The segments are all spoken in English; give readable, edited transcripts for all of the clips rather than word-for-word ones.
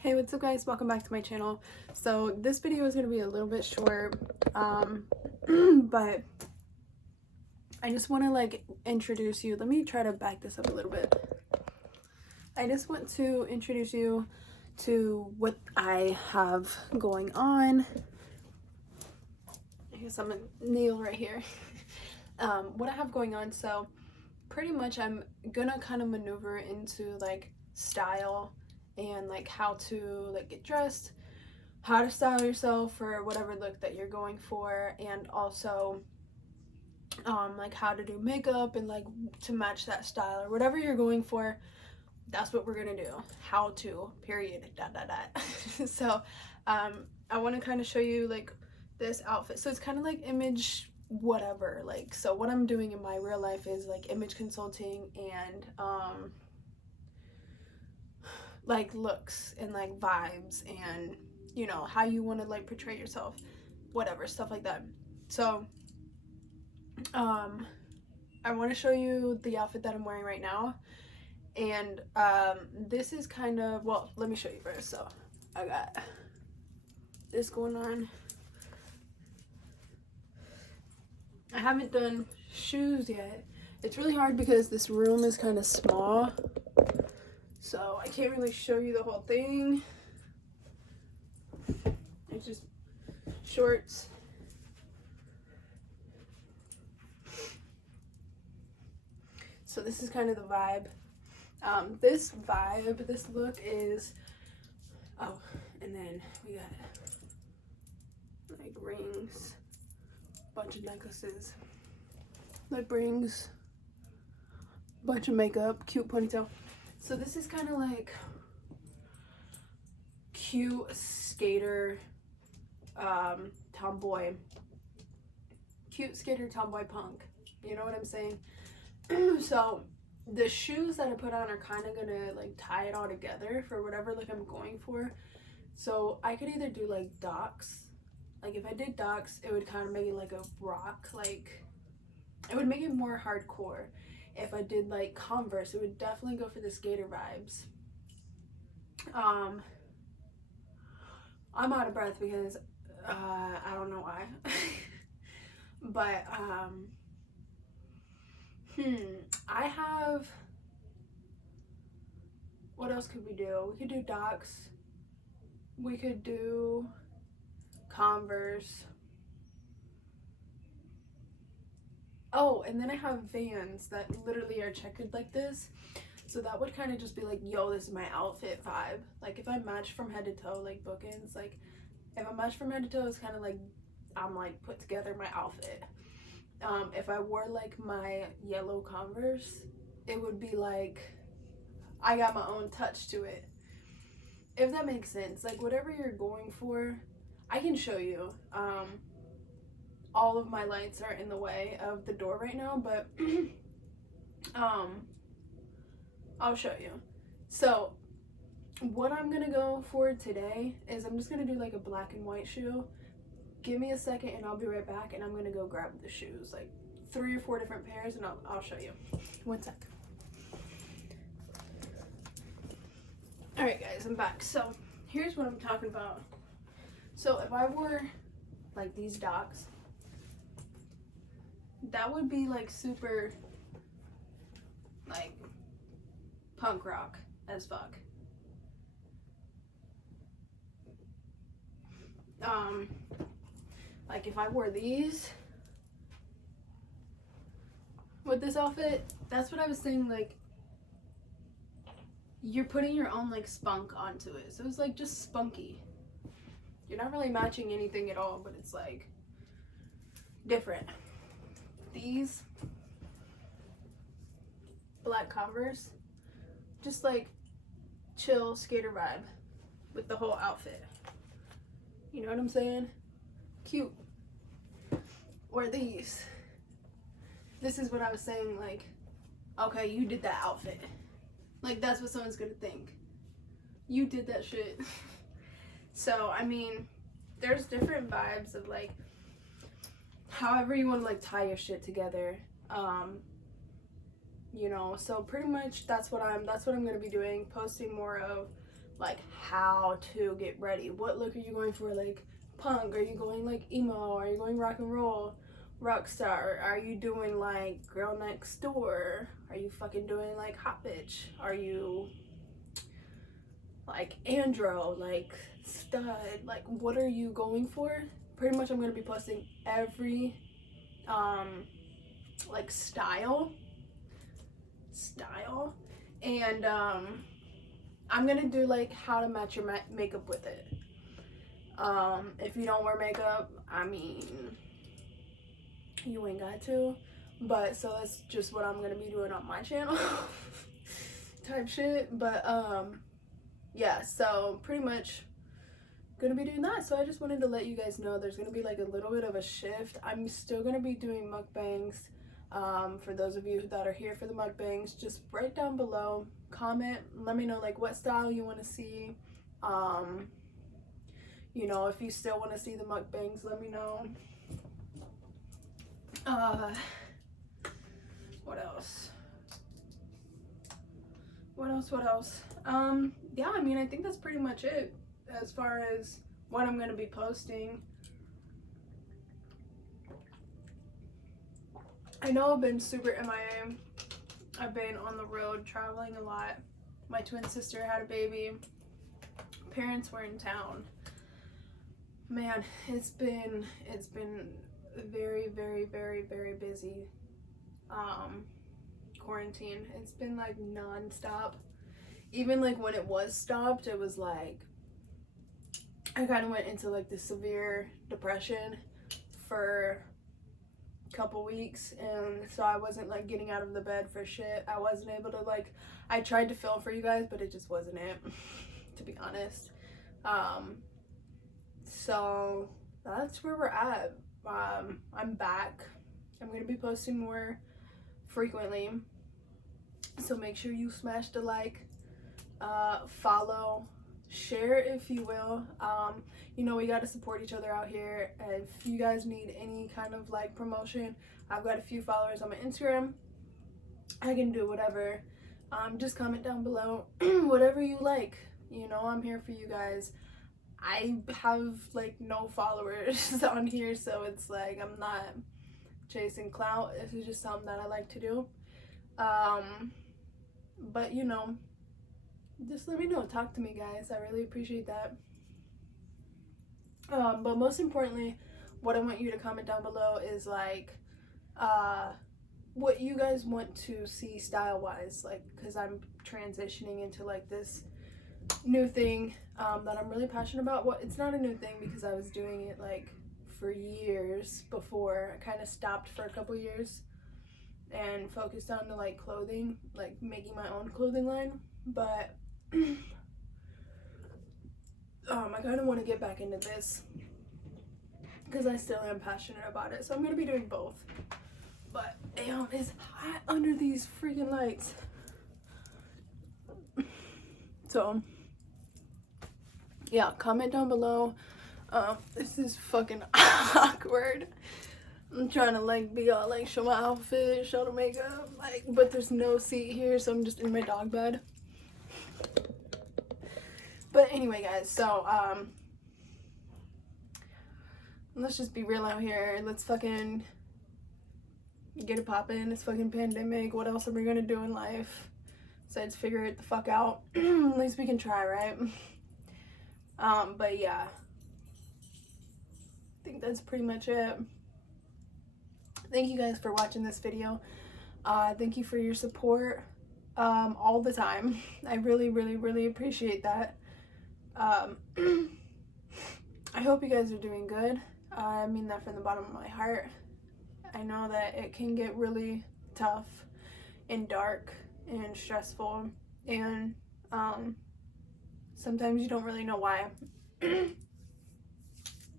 Hey, what's up guys? Welcome back to my channel. So this video is going to be a little bit short, but I just want to like introduce you. Let me try to back this up a little bit. I just want to introduce you to what I have going on. I guess I'm gonna kneel right here. What I have going on. So pretty much I'm gonna kind of maneuver into like style and like how to like get dressed, how to style yourself for whatever look that you're going for, and also like how to do makeup and like to match that style or whatever you're going for. That's what we're gonna do. How to, period, dot dot dot. So I want to kind of show you like this outfit. So it's kind of like image whatever, like, so what I'm doing in my real life is like image consulting and like looks and like vibes and you know how you want to like portray yourself, whatever stuff like that. So I want to show you the outfit that I'm wearing right now, and this is kind of, well, let me show you first. So I got this going on. I haven't done shoes yet. It's really hard because this room is kind of small, so I can't really show you the whole thing. It's just shorts. So this is kind of the vibe. This look is, oh, and then we got like rings, bunch of necklaces, like rings, bunch of makeup, cute ponytail. So this is kind of like cute skater, tomboy, cute skater tomboy punk. You know what I'm saying? So the shoes that I put on are kind of gonna like tie it all together for whatever look I'm going for. So I could either do like Docs. Like if I did Docs, it would kind of make it like a rock, like it would make it more hardcore. If I did like Converse, it would definitely go for the skater vibes. I'm out of breath because I don't know why. But I have, what else could we do? We could do Docs. We could do Converse. Oh, and then I have Vans that literally are checkered like this. So that would kind of just be like, yo, this is my outfit vibe. Like if I match from head to toe, like bookends, like if I match from head to toe, it's kind of like I'm like put together my outfit. If I wore like my yellow Converse, it would be like I got my own touch to it. If that makes sense. Like whatever you're going for, I can show you. All of my lights are in the way of the door right now, but I'll show you. So what I'm gonna go for today is I'm just gonna do like a black and white shoe. Give me a second and I'll be right back, and I'm gonna go grab the shoes, like 3 or 4 different pairs, and I'll show you. One sec. All right guys, I'm back. So here's what I'm talking about. So if I wore like these Docs, that would be like super like punk rock as fuck. Like if I wore these with this outfit, that's what I was saying, like you're putting your own like spunk onto it. So it's like just spunky. You're not really matching anything at all, but it's like different. These black Converse, just like chill skater vibe with the whole outfit. You know what I'm saying? Cute. Or these. This is what I was saying, like, okay, you did that outfit. Like that's what someone's gonna think. You did that shit. So I mean, there's different vibes of like however you want to like tie your shit together. You know, so pretty much that's what I'm gonna be doing, posting more of like how to get ready. What look are you going for? Like punk? Are you going like emo? Are you going rock and roll? Rock star? Are you doing like girl next door? Are you fucking doing like hot bitch? Are you like andro, like stud? Like what are you going for? Pretty much I'm gonna be posting every like style, and I'm gonna do like how to match your makeup with it. If you don't wear makeup, I mean, you ain't got to, but so that's just what I'm gonna be doing on my channel type shit. But yeah, so pretty much gonna be doing that. So I just wanted to let you guys know there's gonna be like a little bit of a shift. I'm still gonna be doing mukbangs. For those of you that are here for the mukbangs, just write down below, comment, let me know like what style you want to see. You know, if you still want to see the mukbangs, let me know. What else? Yeah, I mean, I think that's pretty much it as far as what I'm going to be posting. I know I've been super MIA. I've been on the road traveling a lot. My twin sister had a baby. Parents were in town. Man, it's been very, very, very, very busy. Quarantine. It's been like non-stop. Even like when it was stopped, it was like I kind of went into like the severe depression for a couple weeks, and so I wasn't like getting out of the bed for shit. I wasn't able to like, I tried to film for you guys, but it just wasn't it, to be honest. So that's where we're at. I'm back. I'm gonna be posting more frequently, so make sure you smash the like, follow, share if you will. You know, we got to support each other out here. If you guys need any kind of like promotion, I've got a few followers on my Instagram. I can do whatever. Just comment down below whatever you like. You know, I'm here for you guys. I have like no followers on here, so it's like I'm not chasing clout. This is just something that I like to do. But you know, just let me know, talk to me, guys. I really appreciate that. But most importantly, what I want you to comment down below is like what you guys want to see style wise, like, because I'm transitioning into like this new thing that I'm really passionate about. Well, it's not a new thing because I was doing it like for years before. I kind of stopped for a couple years and focused on the like clothing, like making my own clothing line. But I kind of want to get back into this because I still am passionate about it, so I'm gonna be doing both. But damn, it's hot under these freaking lights. So yeah, comment down below. This is fucking awkward. I'm trying to like be all like show my outfit, show the makeup, like, but there's no seat here, so I'm just in my dog bed. But anyway, guys, so let's just be real out here. Let's fucking get it poppin'. It's fucking pandemic. What else are we gonna do in life besides figure it the fuck out? At least we can try, right? But yeah, I think that's pretty much it. Thank you guys for watching this video. Thank you for your support all the time. I really, really, really appreciate that. I hope you guys are doing good. I mean that from the bottom of my heart. I know that it can get really tough and dark and stressful, and sometimes you don't really know why.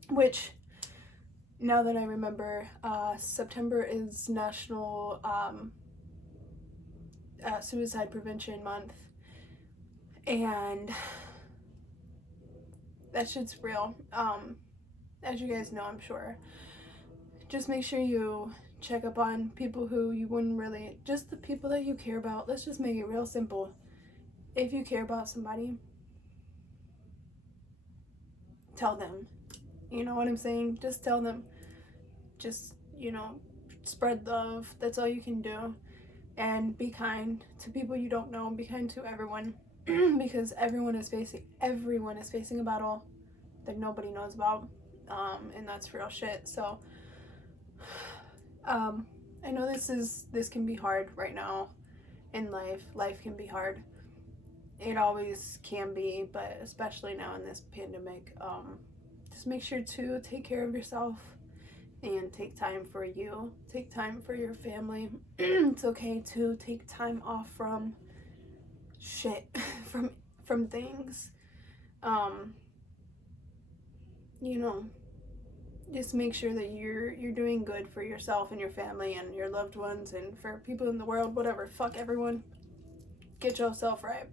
Which, now that I remember, September is National Suicide Prevention Month, and that shit's real. As you guys know, I'm sure. Just make sure you check up on people who you wouldn't really, just the people that you care about. Let's just make it real simple. If you care about somebody, tell them. You know what I'm saying? Just tell them. Just, you know, spread love. That's all you can do. And be kind to people you don't know. Be kind to everyone. Because everyone is facing a battle that nobody knows about. And that's real shit. So I know this can be hard right now in life. Life can be hard. It always can be, but especially now in this pandemic. Just make sure to take care of yourself and take time for you. Take time for your family. It's okay to take time off from shit, from things. You know, just make sure that you're doing good for yourself and your family and your loved ones and for people in the world, whatever. Fuck everyone. Get yourself right.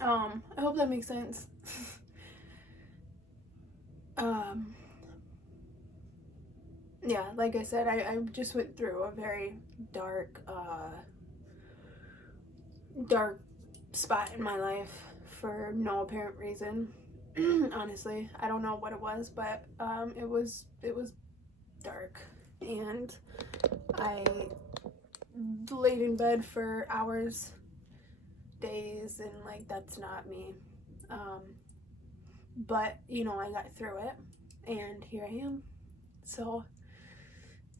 I hope that makes sense. Yeah, like I said, I just went through a very dark spot in my life for no apparent reason. Honestly, I don't know what it was, but it was dark, and I laid in bed for hours, days, and like that's not me. But you know, I got through it, and here I am. So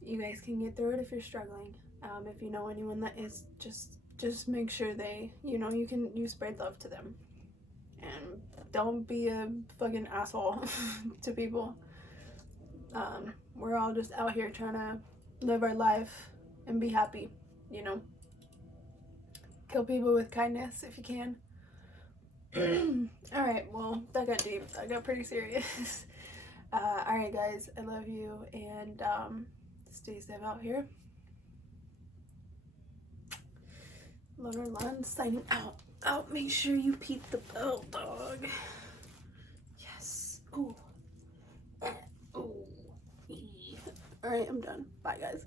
you guys can get through it if you're struggling. If you know anyone that is, just make sure they, you know, you spread love to them, and don't be a fucking asshole to people. We're all just out here trying to live our life and be happy, you know. Kill people with kindness if you can. Alright, well, that got deep. That got pretty serious. Alright, guys, I love you, and stay safe out here. Loner Lonz signing out. Oh, make sure you peep the bell, dog. Yes. Ooh. Ooh. Alright, I'm done. Bye, guys.